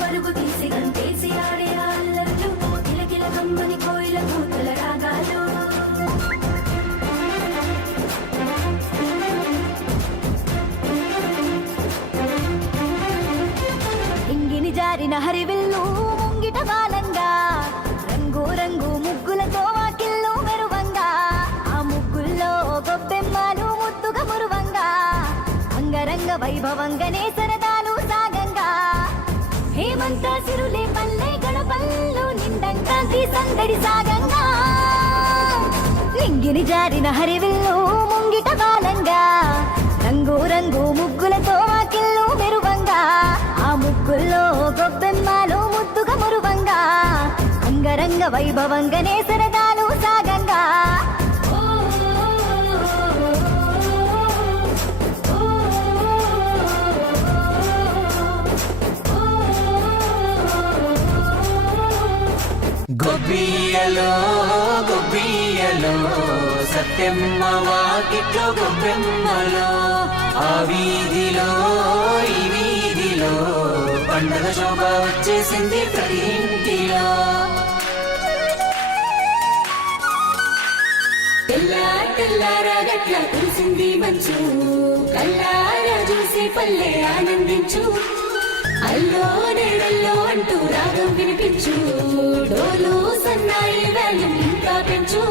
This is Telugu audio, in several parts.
పరుగు తీసి గంటేసి ఆడే అల్లర్లు కిలకిల కమ్మని కోయిల కూతుల రాగాలు ఇంగిని జారిన హరివిల్లు ముంగిట బాలంగా రంగు రంగు ముగ్గులతో వాకిళ్ళు మెరువంగా ఆ ముగ్గుల్లో గొబ్బెమ్మలు ముద్దుగా మురువంగా అంగరంగ వైభవంగానే సరదాలు సాగంగా హేమంత సిరులే పల్లె గణపల్లు నిండంగా సందడి సాగంగా నింగిని జారిన హరివిల్లు ముంగిట బాలంగా రంగు రంగు ముగ్గులతో వాకిళ్ళు మెరువంగా ఆ ముగ్గుల్లో గొబ్బెమ్మలు ముద్దుగా మురువంగా అంగరంగ వైభవంగానే సరదాలు సాగంగా గొబ్బియ్యలో గొబ్బియ్యలో సత్యమ్మ వాకిట్లో గొబ్బెమ్మలో ఆ వీధిలో ఈ వీధిలో పండుగ శోభ వచ్చేసింది ప్రతి ఇంటిలో తెల్లారా గట్ల కురిసింది మంచు కల్లారా చూసి పల్లె ఆనందించు అల్లో నేడల్లో అంటూ రాగం వినిపించు డోలు సన్నాయి వాల్యూమ్ ఇంకా పెంచు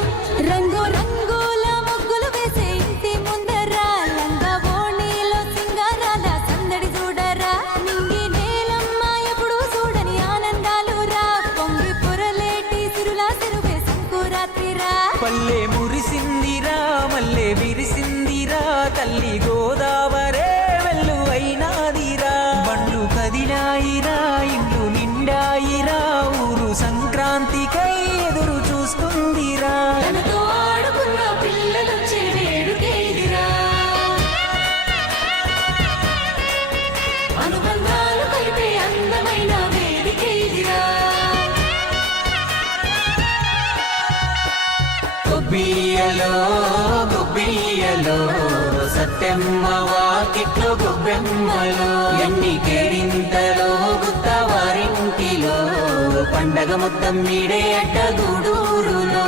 రంగు రంగుల ముగ్గులు వేసే ఇంటి ముందరా లంగా ఓణీలో సింగారాల సందడి చూడరా నింగి నేలమ్మ ఎప్పుడు చూడని ఆనందాలు రా పొంగి పొరలేటి సిరులా సిరువే సంకురాత్రిరా పల్లె మురిసిందిరా మల్లె విరిసిందిరా తల్లి గోదావరే వెల్లు అయినాదిరా బండ్లు కదిలాయిరా ఇండ్లు నిండాయిరా ఊరు సంక్రాంతికై ఎదురు చూస్తుందిరా తనతో ఆడుకున్న పిల్లలొచ్చే వేడుకేదిరా అనుబంధాలు కలిపే అందమైన వేదికేదిరా గొబ్బియ్యలో గొబ్బియ్యలో సత్యమ్మ వాకిట్లో గొబ్బెమ్మలో ఎన్ని కేరింతలో గుత్తవారింటిలో పండగ మొత్తం మీడే అడ్డగూడూరులో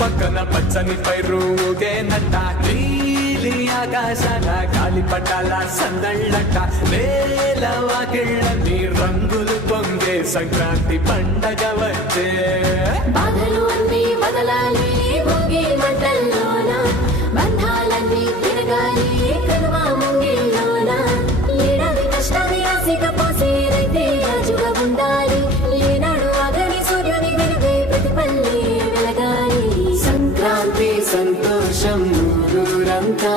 పక్కన పచ్చని పైరుగేనట నీలి ఆకాశాల గాలిపటాల సందళ్ళట నేల వాకిళ్ళని రంగులు పొంగే సంక్రాంతి పండగ వచ్చే బాధలు అన్నీ వదలాలి భోగి మంటల్లోన బంధాలన్నీ తిరగాలి కనుమ ముంగిల్లోన ఏడాది కష్టాన్ని ఆశగా పోసే రైతే రాజుగా ఉండాలి ఏనాడు ఆగని సూర్యుని వెలుగే ప్రతి పల్లె వెలగాలి సంక్రాంతి సంతోషం ఊరంతా